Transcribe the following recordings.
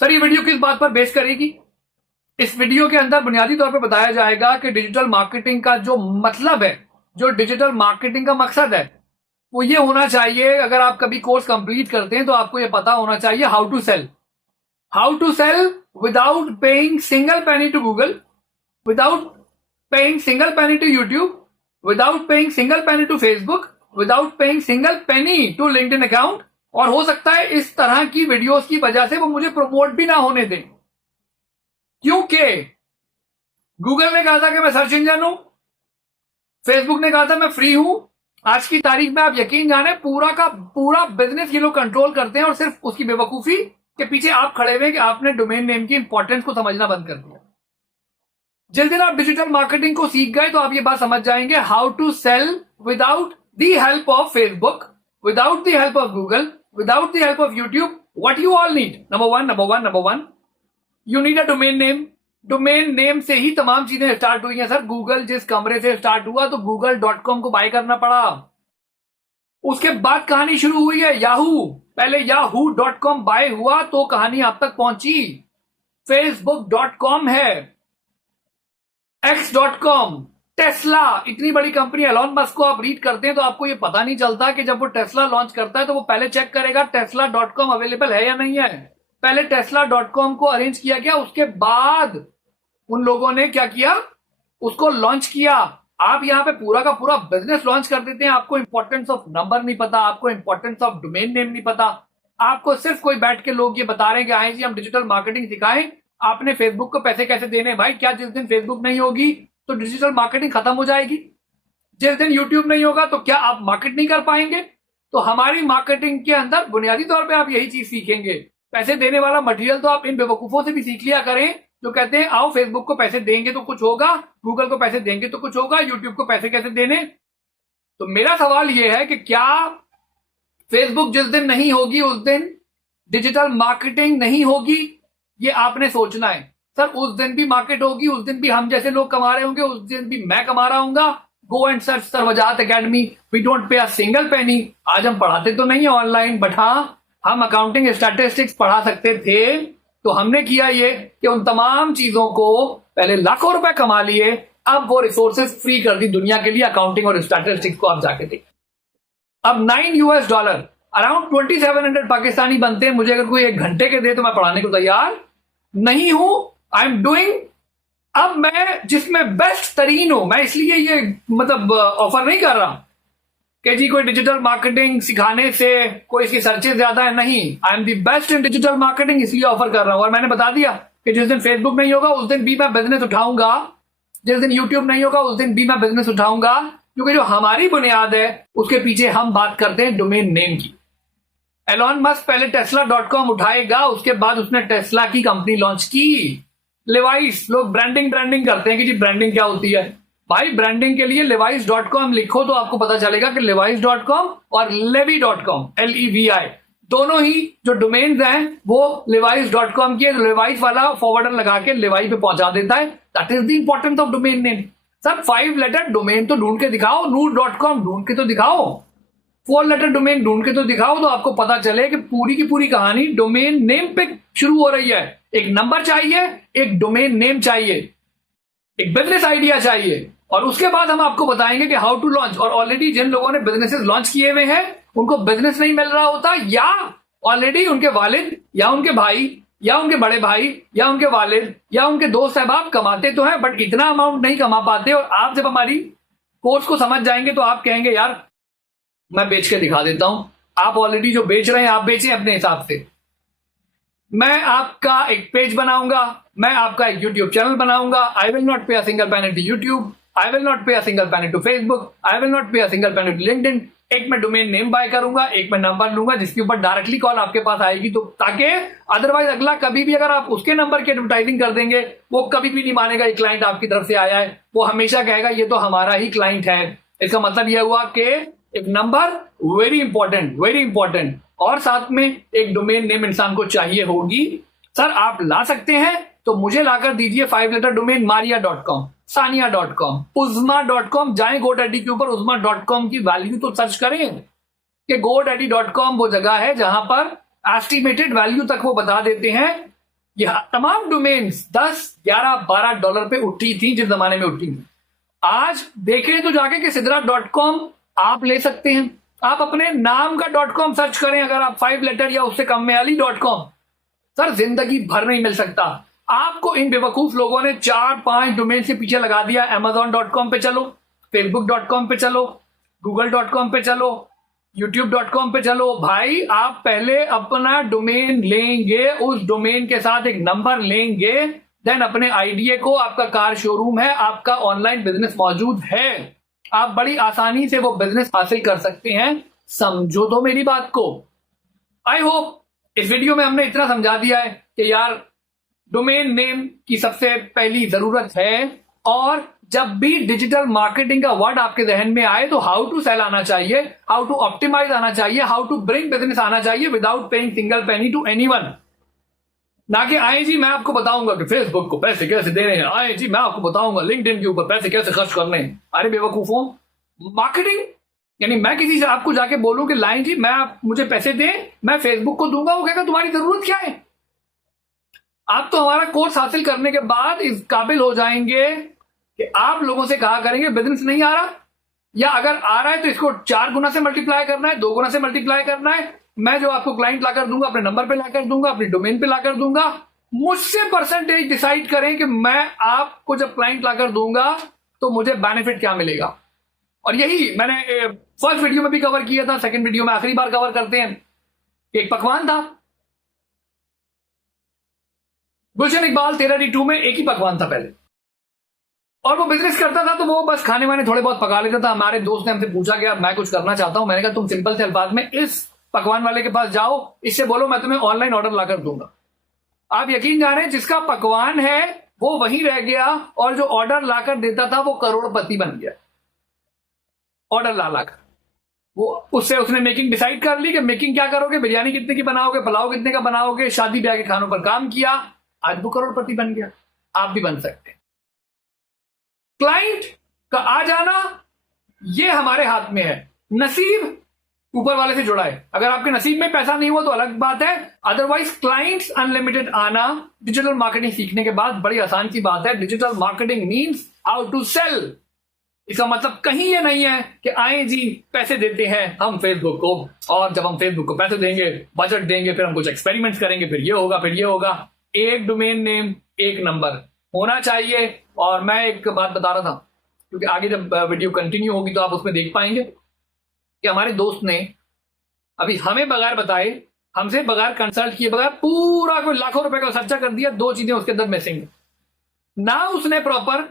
Sir ये video किस बात पर बेस करेगी? इस वीडियो के अंदर बुनियादी तौर पर बताया जाएगा कि डिजिटल मार्केटिंग का जो मतलब है, जो डिजिटल मार्केटिंग का मकसद है, वो ये होना चाहिए। अगर आप कभी कोर्स कंप्लीट करते हैं तो आपको ये पता होना चाहिए how to sell without paying single penny to Google, without paying single penny to YouTube, without paying single penny to Facebook, without paying single penny to LinkedIn account. और हो सकता है इस तरह की वीडियोस की वजह से वो मुझे प्रमोट भी ना होने दें, क्योंकि गूगल ने कहा था कि मैं सर्च इंजन हूं, फेसबुक ने कहा था मैं फ्री हूं। आज की तारीख में आप यकीन जाने पूरा का पूरा बिजनेस ये लोग कंट्रोल करते हैं, और सिर्फ उसकी बेवकूफी के पीछे आप खड़े हुए कि आपने डोमेन नेम की इंपॉर्टेंस को समझना बंद कर दिया। जिस दिन आप डिजिटल मार्केटिंग को सीख गए तो आप ये बात समझ जाएंगे how to sell without the help of Facebook, without the help of Google, without the help of YouTube. What you all need, number one you need a domain name. Domain name से ही तमाम चीजें start हुई हैं sir. Google जिस कमरे से start हुआ तो google.com को बाय करना पड़ा, उसके बाद कहानी शुरू हुई है याहू। पहले yahoo.com बाय हुआ तो कहानी आप तक पहुंची। facebook.com है, x.com, टेस्ला, इतनी बड़ी कंपनी। एलॉन मस्क को आप रीड करते हैं तो आपको ये पता नहीं चलता कि जब वो टेस्ला लॉन्च करता है तो वो पहले चेक करेगा tesla.com अवेलेबल है या नहीं है। पहले tesla.com को अरेंज किया गया, उसके बाद उन लोगों ने क्या किया, उसको लॉन्च किया। आप यहां पे पूरा का पूरा बिजनेस लॉन्च कर देते हैं, आपको इंपॉर्टेंस ऑफ नंबर नहीं पता, आपको इंपॉर्टेंस ऑफ डोमेन नेम नहीं पता। आपको सिर्फ कोई बैठ के लोग ये बता रहे हैं कि आए जी हम डिजिटल मार्केटिंग सिखाएं, आपने फेसबुक को पैसे कैसे देने। भाई क्या जिस दिन फेसबुक नहीं होगी तो डिजिटल मार्केटिंग खत्म हो जाएगी? जिस दिन यूट्यूब नहीं होगा तो क्या आप मार्केट नहीं कर पाएंगे? तो हमारी मार्केटिंग के अंदर बुनियादी तौर पर आप यही चीज सीखेंगे। पैसे देने वाला मटेरियल तो आप इन बेवकूफों से भी सीख लिया करें जो कहते हैं आओ फेसबुक को पैसे देंगे तो कुछ होगा, गूगल को पैसे देंगे तो कुछ होगा, यूट्यूब को पैसे कैसे देने। तो मेरा सवाल यह है कि क्या फेसबुक जिस दिन नहीं होगी उस दिन डिजिटल मार्केटिंग नहीं होगी? ये आपने सोचना है सर। उस दिन भी मार्केट होगी, उस दिन भी हम जैसे लोग कमा रहे होंगे, उस दिन भी मैं कमा रहा हूंगा। Go and search Sarvajat Academy, we don't pay a single पेनी। आज हम पढ़ाते तो नहीं है ऑनलाइन, बट हाँ हम अकाउंटिंग स्टैटिस्टिक्स पढ़ा सकते थे। तो हमने किया ये कि उन तमाम चीजों को पहले लाखों रुपए कमा लिए, अब वो रिसोर्सेज फ्री कर दी दुनिया के लिए। अकाउंटिंग और स्टैटिस्टिक्स को आप जाके देखिए, अब $9 अराउंड 2700 पाकिस्तानी बनते हैं। मुझे अगर कोई 1 घंटे के दे तो मैं पढ़ाने को तैयार नहीं हूं। आई एम डूइंग, अब मैं जिसमें बेस्ट तरीन हूं, मैं इसलिए ये मतलब ऑफर नहीं कर रहा कि जी कोई डिजिटल मार्केटिंग सिखाने से कोई इसकी सर्चेज ज्यादा है, नहीं। I am the best in digital marketing, इसलिए ऑफर कर रहा हूं। और मैंने बता दिया कि जिस दिन फेसबुक नहीं होगा उस दिन भी मैं बिजनेस उठाऊंगा, जिस दिन यूट्यूब नहीं होगा उस दिन भी मैं बिजनेस उठाऊंगा, क्योंकि जो हमारी बुनियाद है उसके पीछे हम बात करते हैं डोमेन नेम की। एलॉन मस्क पहले tesla.com उठाएगा, उसके बाद उसने टेस्ला की कंपनी लॉन्च की। लेवाइस, लोग ब्रांडिंग करते हैं कि जी ब्रांडिंग क्या होती है। भाई ब्रांडिंग के लिए levi's.com लिखो तो आपको पता चलेगा कि levi's.com और levi.com, LEVI, दोनों ही जो डोमेन्स हैं वो levi's.com की है। levi's वाला फॉरवर्डर लगा के लेवाई पे पहुंचा देता है। That is the importance of domain name. Sir 5 letter domain तो ढूंढ के दिखाओ, noor.com ढूंढ के तो दिखाओ, 4 लेटर डोमेन ढूंढ के तो दिखाओ, तो आपको पता चले कि पूरी की पूरी कहानी डोमेन नेम पे शुरू हो रही है। एक नंबर चाहिए, एक डोमेन नेम चाहिए, एक बिजनेस आइडिया चाहिए, और उसके बाद हम आपको बताएंगे कि हाउ टू लॉन्च। और ऑलरेडी जिन लोगों ने बिजनेसेस लॉन्च किए हुए हैं उनको बिजनेस नहीं मिल रहा होता, या ऑलरेडी उनके वालिद या उनके भाई या उनके बड़े भाई या उनके वालिद या उनके दोस्त अहबाब कमाते तो हैं, बट इतना अमाउंट नहीं कमा पाते। और आप जब हमारी कोर्स को समझ जाएंगे तो आप कहेंगे यार मैं बेच के दिखा देता हूं। आप ऑलरेडी जो बेच रहे हैं आप बेचें अपने हिसाब से। मैं आपका एक पेज बनाऊंगा, मैं आपका एक यूट्यूब चैनल बनाऊंगा। आई will not pay a single penny to YouTube, I will not pay a single penny to Facebook, I will not pay a single penny to LinkedIn. एक मैं डोमेन नेम बाय करूंगा, एक मैं number लूंगा जिसके ऊपर directly call आपके पास आएगी, तो ताकि अदरवाइज अगला कभी भी अगर आप उसके नंबर की एडवर्टाइजिंग कर देंगे वो कभी भी नहीं मानेगा ये क्लाइंट आपकी तरफ से आया है। वो हमेशा कहेगा ये तो हमारा ही क्लाइंट है। इसका मतलब यह हुआ कि एक नंबर वेरी इंपॉर्टेंट, और साथ में एक डोमेन नेम इंसान को चाहिए होगी। सर आप ला सकते हैं तो मुझे लाकर दीजिए 5 letter domain, maria.com, sania.com, uzma.com। जाएं GoDaddy के ऊपर uzma.com की वैल्यू तो सर्च करें कि GoDaddy.com वो जगह है जहां पर एस्टिमेटेड वैल्यू तक वो बता देते हैं ये तमाम डोमेन्स 10, 11, 12 डॉलर पे उठी थी जिस जमाने में उठी थी। आज देखें तो जाके कि sidra.com आप ले सकते हैं। आप अपने नाम का .com सर्च करें, अगर आप 5 लेटर या उससे कम में वाली .com, सर जिंदगी भर नहीं मिल सकता आपको। इन बेवकूफ लोगों ने 4-5 डोमेन से पीछे लगा दिया। amazon.com पे चलो, facebook.com पे चलो, google.com पे चलो, youtube.com पे चलो। भाई आप पहले अपना डोमेन लेंगे, उस डोमेन के साथ एक नंबर लेंगे, देन अपने आईडीए को, आपका कार शोरूम है, आपका ऑनलाइन बिजनेस मौजूद है, आप बड़ी आसानी से वो बिजनेस हासिल कर सकते हैं। समझो तो मेरी बात को। आई होप इस वीडियो में हमने इतना समझा दिया है कि यार डोमेन नेम की सबसे पहली जरूरत है, और जब भी डिजिटल मार्केटिंग का वर्ड आपके जहन में आए तो हाउ टू सेल आना चाहिए, हाउ टू ऑप्टिमाइज आना चाहिए, हाउ टू ब्रिंग बिजनेस आना चाहिए without paying single penny to anyone. ना कि आए जी मैं आपको बताऊंगा कि फेसबुक को पैसे कैसे देने हैं, आए जी मैं आपको बताऊंगा लिंक्डइन के ऊपर पैसे कैसे खर्च करने हैं। अरे बेवकूफों, मार्केटिंग यानी मैं किसी से आपको जाके बोलूं कि लाइन जी मैं मुझे पैसे दें, मैं फेसबुक को दूंगा, वो कहेगा तुम्हारी जरूरत क्या है। आप तो हमारा कोर्स हासिल करने के बाद इस काबिल हो जाएंगे कि आप लोगों से कहा करेंगे बिजनेस नहीं आ रहा, या अगर आ रहा है तो इसको 4 गुना से मल्टीप्लाई करना है, 2 गुना से मल्टीप्लाई करना है। मैं जो आपको क्लाइंट लाकर दूंगा, अपने नंबर पे लाकर दूंगा, अपनी डोमेन पे लाकर दूंगा। मुझसे परसेंटेज डिसाइड करें कि मैं आपको जब क्लाइंट लाकर दूंगा तो मुझे बेनिफिट क्या मिलेगा। और यही मैंने फर्स्ट वीडियो में भी कवर किया था, सेकंड वीडियो में आखिरी बार कवर करते हैं। एक पकवान था, गुलशन इकबाल 13D2 में एक ही पकवान था पहले, और वो बिजनेस करता था तो वो बस खाने वाने थोड़े बहुत पका लेता था। हमारे दोस्त ने हमसे पूछा कि मैं कुछ करना चाहता हूं। मैंने कहा तुम सिंपल से अल्फाज में इस पकवान वाले के पास जाओ, इससे बोलो मैं तुम्हें ऑनलाइन ऑर्डर लाकर दूंगा। आप यकीन जाने जिसका पकवान है वो वहीं रह गया, और जो ऑर्डर लाकर देता था वो करोड़पति बन गया। ऑर्डर ला लाकर वो उससे उसने मेकिंग डिसाइड कर ली कि मेकिंग क्या करोगे, बिरयानी कितने की बनाओगे, पुलाव कितने का बनाओगे, शादी ब्याह के खानों पर काम किया, आज वो करोड़पति बन गया। आप भी बन सकते हैं। क्लाइंट का आ जाना ये हमारे हाथ में है, नसीब ऊपर वाले से जुड़ा है। अगर आपके नसीब में पैसा नहीं हुआ तो अलग बात है, अदरवाइज क्लाइंट्स अनलिमिटेड आना डिजिटल मार्केटिंग सीखने के बाद बड़ी आसान सी बात है। Digital marketing means how to sell. इसका मतलब कहीं ये नहीं है कि आए जी पैसे देते हैं हम फेसबुक को, और जब हम फेसबुक को पैसे देंगे, बजट देंगे, फिर हम कुछ एक्सपेरिमेंट्स करेंगे, फिर ये होगा, फिर ये होगा। एक डोमेन नेम, एक नंबर होना चाहिए। और मैं एक बात बता रहा था, क्योंकि आगे जब वीडियो कंटिन्यू होगी तो आप उसमें देख पाएंगे कि हमारे दोस्त ने अभी हमें बगैर बताए, हमसे बगैर कंसल्ट किए, बगैर पूरा कोई लाखों रुपए का खर्चा कर दिया। 2 चीजें उसके अंदर मिसिंग ना, उसने प्रॉपर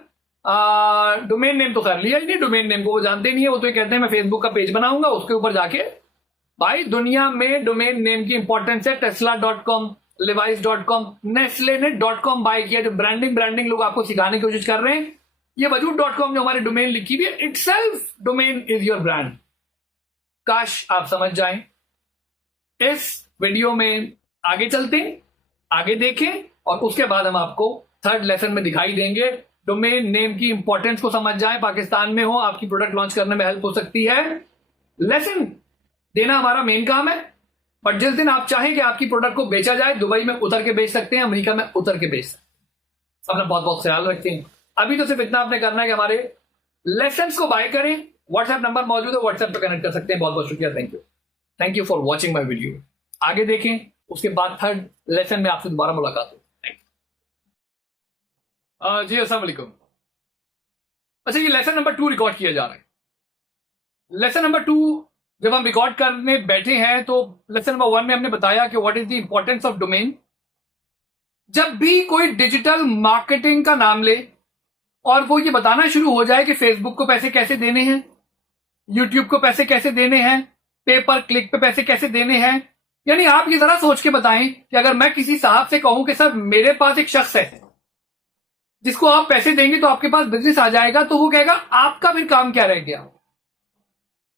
डोमेन नेम तो कर लिया ही नहीं, डोमेन नेम को वो जानते नहीं है। वो तो ये कहते हैं मैं फेसबुक का पेज बनाऊंगा, उसके ऊपर जाके। भाई दुनिया में डोमेन नेम की इंपॉर्टेंस है। tesla.com, levi's.com, नेस्ले ने .com बाय किया। जो ब्रांडिंग लोग आपको सिखाने की कोशिश कर रहे हैं, ये वजूद.com जो हमारी डोमेन लिखी हुई है, itself domain is your brand. काश आप समझ जाएं। इस वीडियो में आगे चलते हैं, आगे देखें, और उसके बाद हम आपको थर्ड लेसन में दिखाई देंगे। डोमेन नेम की इंपॉर्टेंस को समझ जाएं। पाकिस्तान में हो, आपकी प्रोडक्ट लॉन्च करने में हेल्प हो सकती है। लेसन देना हमारा मेन काम है, बट जिस दिन आप चाहें कि आपकी प्रोडक्ट को बेचा जाए, दुबई में उतर के बेच सकते हैं, अमेरिका में उतर के बेच सकते हैं। अपना बहुत बहुत ख्याल रखते हैं। अभी तो सिर्फ इतना आपने करना है कि हमारे लेसन को बाय करें। व्हाट्सएप नंबर मौजूद है, व्हाट्सएप पर कनेक्ट कर सकते हैं। बहुत बहुत शुक्रिया, thank you for watching my video. आगे देखें, उसके बाद थर्ड लेसन में आपसे दोबारा मुलाकात हो। जी अस्सलाम वालेकुम। अच्छा, ये लेसन नंबर 2 रिकॉर्ड किया जा रहा है। लेसन नंबर 2 जब हम रिकॉर्ड करने बैठे हैं तो लेसन नंबर 1 में हमने बताया कि what is the importance of domain. जब भी कोई डिजिटल मार्केटिंग का नाम ले और वो ये बताना शुरू हो जाए कि फेसबुक को पैसे कैसे देने हैं, यूट्यूब को पैसे कैसे देने हैं, पे पर क्लिक पे पैसे कैसे देने हैं, यानी आप ये जरा सोच के बताएं कि अगर मैं किसी साहब से कहूं कि सर मेरे पास एक शख्स है जिसको आप पैसे देंगे तो आपके पास बिजनेस आ जाएगा, तो वो कहेगा आपका फिर काम क्या रह गया।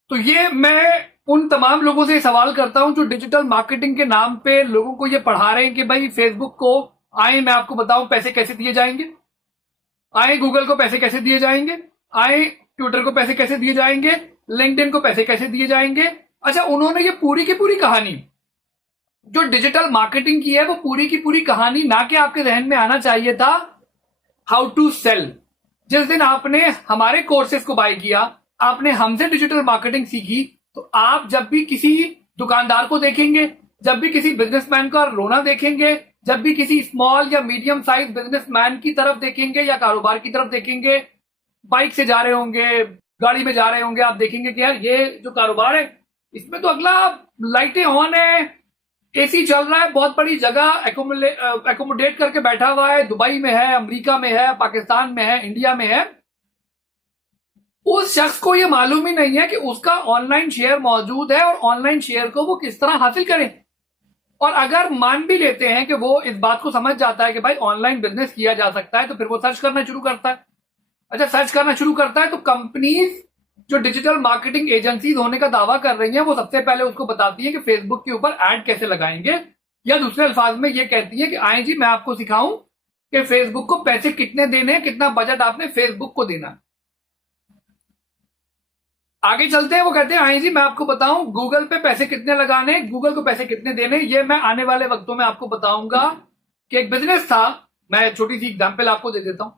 तो ये मैं उन तमाम लोगों से सवाल करता हूं जो डिजिटल मार्केटिंग के नाम पे लोगों को ये पढ़ा रहे हैं कि भाई फेसबुक को आए मैं आपको बताऊं पैसे कैसे दिए जाएंगे, आए गूगल को पैसे कैसे दिए जाएंगे, आए ट्विटर को पैसे कैसे दिए जाएंगे, लिंक्डइन को पैसे कैसे दिए जाएंगे। अच्छा, उन्होंने ये पूरी की पूरी कहानी जो डिजिटल मार्केटिंग की है वो पूरी की पूरी कहानी ना कि आपके जहन में आना चाहिए था हाउ टू सेल। जिस दिन आपने हमारे कोर्सेज को बाय किया, आपने हमसे डिजिटल मार्केटिंग सीखी, तो आप जब भी किसी दुकानदार को देखेंगे, जब भी किसी बिजनेसमैन का रोना देखेंगे, जब भी किसी स्मॉल या मीडियम साइज बिजनेसमैन की तरफ देखेंगे या कारोबार की तरफ देखेंगे, बाइक से जा रहे होंगे, गाड़ी में जा रहे होंगे, आप देखेंगे कि यार ये जो कारोबार है इसमें तो अगला लाइटें ऑन है, एसी चल रहा है, बहुत बड़ी जगह एकोमोडेट करके बैठा हुआ है, दुबई में है, अमेरिका में है, पाकिस्तान में है, इंडिया में है। उस शख्स को यह मालूम ही नहीं है कि उसका ऑनलाइन शेयर मौजूद है और ऑनलाइन शेयर को वो किस तरह हासिल करें। और अगर मान भी लेते हैं कि वो इस बात को समझ जाता है कि भाई ऑनलाइन बिजनेस किया जा सकता है, तो फिर वो सर्च करना शुरू करता है। अच्छा, सर्च करना शुरू करता है तो कंपनीज जो डिजिटल मार्केटिंग एजेंसीज होने का दावा कर रही हैं, वो सबसे पहले उसको बताती है कि फेसबुक के ऊपर ऐड कैसे लगाएंगे, या दूसरे अल्फाज में ये कहती है कि आए जी मैं आपको सिखाऊं कि फेसबुक को पैसे कितने देने, कितना बजट आपने फेसबुक को देना। आगे चलते हैं, वो कहते हैं आए जी मैं आपको बताऊं गूगल पे पैसे कितने लगाने, गूगल को पैसे कितने देने। ये मैं आने वाले वक्तों में आपको बताऊंगा कि एक बिजनेस था, मैं छोटी सी एग्जांपल आपको दे देता हूं,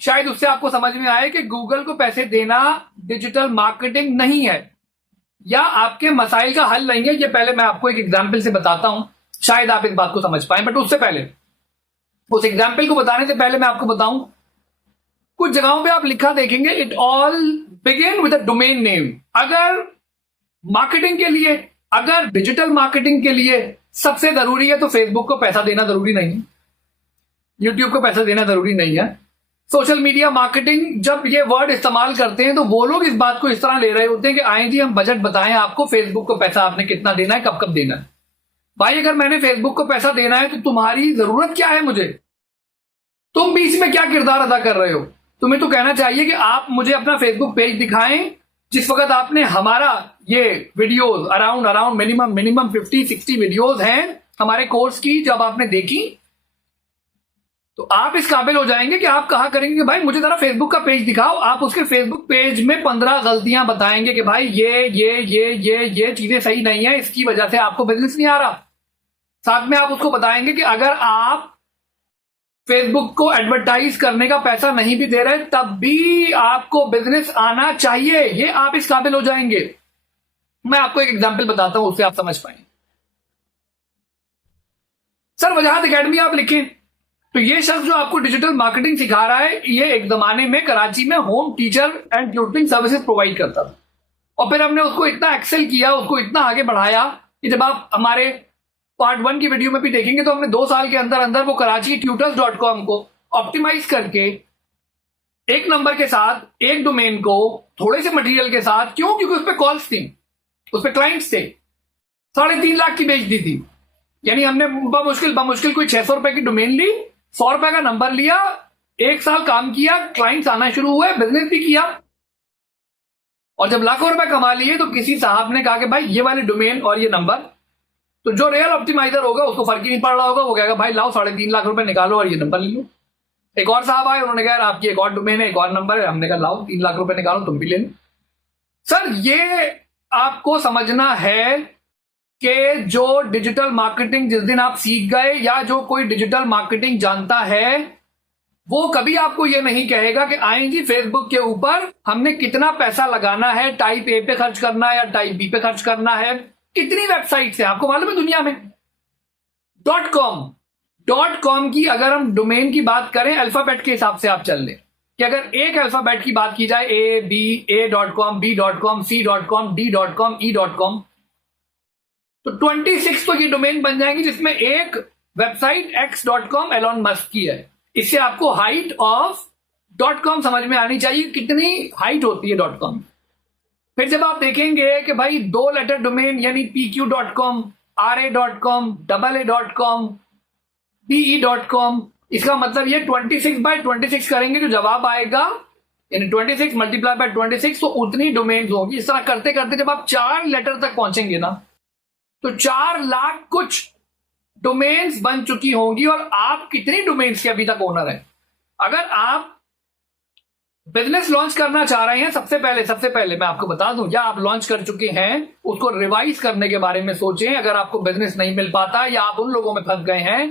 शायद उससे आपको समझ में आए कि गूगल को पैसे देना डिजिटल मार्केटिंग नहीं है या आपके मसाइल का हल नहीं है। ये पहले मैं आपको एक एग्जांपल से बताता हूं, शायद आप इस बात को समझ पाए। बट उससे पहले, उस एग्जांपल को बताने से पहले मैं आपको बताऊं, कुछ जगहों पे आप लिखा देखेंगे it all begin with a domain name. अगर मार्केटिंग के लिए, अगर डिजिटल मार्केटिंग के लिए सबसे जरूरी है तो फेसबुक को पैसा देना जरूरी नहीं है, यूट्यूब को पैसा देना जरूरी नहीं है। सोशल मीडिया मार्केटिंग जब ये वर्ड इस्तेमाल करते हैं तो वो लोग इस बात को इस तरह ले रहे होते हैं कि आए जी हम बजट बताएं आपको, फेसबुक को पैसा आपने कितना देना है, कब कब देना है। भाई अगर मैंने फेसबुक को पैसा देना है तो तुम्हारी जरूरत क्या है मुझे? तुम बीच में क्या किरदार अदा कर रहे हो? तुम्हें तो कहना चाहिए कि आप मुझे अपना फेसबुक पेज दिखाएं जिस वक्त आपने हमारा ये वीडियोस अराउंड मिनिमम 50-60 वीडियोस हैं हमारे कोर्स की, जब आपने देखी तो आप इस काबिल हो जाएंगे कि आप कहा करेंगे कि भाई मुझे जरा फेसबुक का पेज दिखाओ। आप उसके फेसबुक पेज में 15 गलतियां बताएंगे कि भाई ये चीजें सही नहीं है, इसकी वजह से आपको बिजनेस नहीं आ रहा। साथ में आप उसको बताएंगे कि अगर आप फेसबुक को एडवर्टाइज करने का पैसा नहीं भी दे रहे तब भी आपको बिजनेस आना चाहिए। ये आप इस काबिल हो जाएंगे। मैं आपको एक एग्जांपल बताता हूं, उससे आप समझ पाएंगे। सर वजाहत एकेडमी आप लिखें तो ये शख्स जो आपको डिजिटल मार्केटिंग सिखा रहा है, ये एक जमाने में कराची में home teacher and tutoring services provide करता था। और फिर हमने उसको इतना एक्सेल किया, उसको इतना आगे बढ़ाया कि जब आप हमारे पार्ट 1 की वीडियो में भी देखेंगे तो हमने 2 साल के अंदर अंदर वो कराची tutors.com को ऑप्टिमाइज करके एक नंबर के साथ, एक डोमेन को, थोड़े से मटेरियल के साथ, क्यों? क्योंकि उस पर कॉल्स थी, उस पर क्लाइंट्स थे, 3.5 लाख की बेच दी थी। यानी हमने बमुश्किल कोई 600 रुपए की डोमेन ली, 100 रुपए का नंबर लिया, 1 साल काम किया, क्लाइंट्स आना शुरू हुए, बिजनेस भी किया। और जब लाखों रुपए कमा लिए तो किसी साहब ने कहा कि भाई ये वाले डोमेन और ये नंबर, तो जो रियल ऑप्टिमाइजर होगा उसको फर्क ही नहीं पड़ रहा होगा, वो कहेगा भाई लाओ 3.5 लाख रुपए निकालो और ये नंबर ले लो। एक और साहब आए, उन्होंने कहा आपकी एक और डोमेन है, एक और नंबर है, हमने कहा लाओ 3 लाख रुपए निकालो, तुम भी ले लो। सर ये आपको समझना है कि जो डिजिटल मार्केटिंग जिस दिन आप सीख गए, या जो कोई डिजिटल मार्केटिंग जानता है, वो कभी आपको ये नहीं कहेगा कि आए जी फेसबुक के ऊपर हमने कितना पैसा लगाना है, टाइप ए पे खर्च करना है या टाइप बी पे खर्च करना है। कितनी वेबसाइट्स हैं आपको मालूम है दुनिया में? .com की अगर हम डोमेन की बात करें, अल्फाबेट के हिसाब से आप चल लें कि अगर एक अल्फाबेट की बात की जाए, a.com, b.com, c.com, d.com, e.com, तो 26 तो ये डोमेन बन जाएंगी, जिसमें एक वेबसाइट x.com एलॉन मस्क की है। इससे आपको हाइट ऑफ .com समझ में आनी चाहिए, कितनी हाइट होती है .com। फिर जब आप देखेंगे कि भाई 2 लेटर डोमेन यानी pq.com, ra.com, aa.com, be.com, इसका मतलब ये 26/26 करेंगे, जो जवाब आएगा यानी 26 मल्टीप्लाई बाय 26, तो उतनी डोमेन होगी। इस तरह करते करते जब आप 4 लेटर तक पहुंचेंगे ना, तो 4 लाख कुछ डोमेन्स बन चुकी होंगी। और आप कितनी डोमेन्स के अभी तक ओनर हैं? अगर आप बिजनेस लॉन्च करना चाह रहे हैं, सबसे पहले मैं आपको बता दूं, या आप लॉन्च कर चुके हैं, उसको रिवाइज करने के बारे में सोचें। अगर आपको बिजनेस नहीं मिल पाता या आप उन लोगों में फंस गए हैं,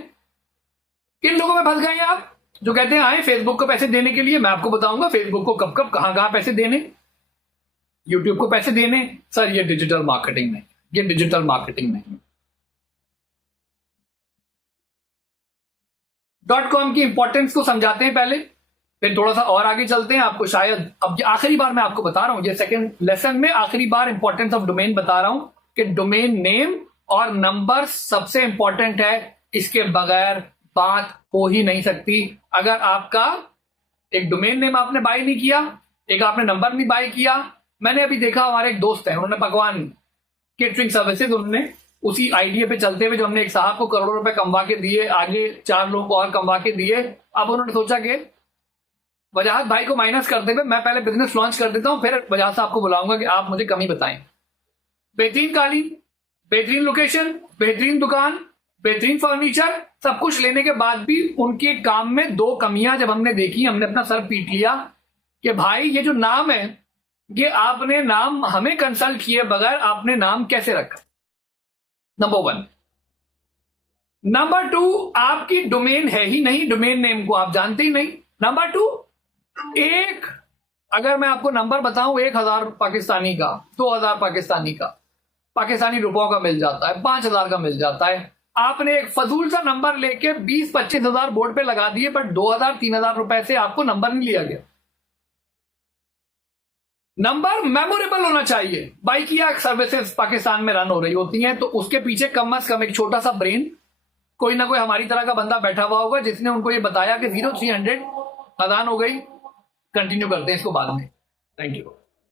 किन लोगों में फंस गए हैं आप, जो कहते हैं आए फेसबुक को पैसे देने के लिए। मैं आपको बताऊंगा फेसबुक को कब कब कहां पैसे देने, यूट्यूब को पैसे देने। सर ये डिजिटल मार्केटिंग नहीं, ये डिजिटल मार्केटिंग नहीं। .com की इंपॉर्टेंस को समझाते हैं पहले, फिर थोड़ा सा और आगे चलते हैं। आपको शायद अब आखिरी बार मैं आपको बता रहा हूं, ये सेकंड लेसन में आखिरी बार इंपॉर्टेंस ऑफ डोमेन बता रहा हूं कि डोमेन नेम और नंबर सबसे इंपॉर्टेंट है। इसके बगैर बात हो ही नहीं सकती। अगर आपका एक डोमेन नेम आपने बाय नहीं किया, एक आपने नंबर नहीं बाय किया। मैंने अभी देखा, हमारे एक दोस्त है, उन्होंने पकवान केटरिंग सर्विसेज, उन्होंने उसी आइडिया पे चलते हुए जो हमने एक साहब को करोड़ों रुपए कमवा के दिए, आगे 4 लोगों को और कमवा के दिए। अब उन्होंने सोचा कि वजाहत भाई को माइनस करते हुए मैं पहले बिजनेस लॉन्च कर देता हूं, फिर वजाहत साहब को बुलाऊंगा कि आप मुझे कमी बताएं। बेहतरीन कालीन, बेहतरीन लोकेशन, बेहतरीन दुकान, बेहतरीन फर्नीचर, सब कुछ लेने के बाद भी उनके काम में 2 कमियां जब हमने देखी, हमने अपना सर पीट लिया कि भाई ये जो नाम है, ये आपने नाम हमें कंसल्ट किए बगैर आपने नाम कैसे रखा, नंबर 1। नंबर 2, आपकी डोमेन है ही नहीं, डोमेन नेम को आप जानते ही नहीं। नंबर 2, अगर मैं आपको नंबर बताऊं 1000 पाकिस्तानी का, 2000 पाकिस्तानी का, पाकिस्तानी रुपयों का मिल जाता है, 5000 का मिल जाता है। आपने एक फजूल सा नंबर लेके 20-25 हजार बोर्ड पे लगा दिए, बट 2000-3000 रुपए से आपको नंबर नहीं लिया गया। नंबर मेमोरेबल होना चाहिए। बाइकिया सर्विसेज पाकिस्तान में रन हो रही होती हैं, तो उसके पीछे कम से कम एक छोटा सा ब्रेन, कोई ना कोई हमारी तरह का बंदा बैठा हुआ होगा जिसने उनको ये बताया कि 0300 अदान हो गई। कंटिन्यू करते हैं इसको बाद में। Thank you.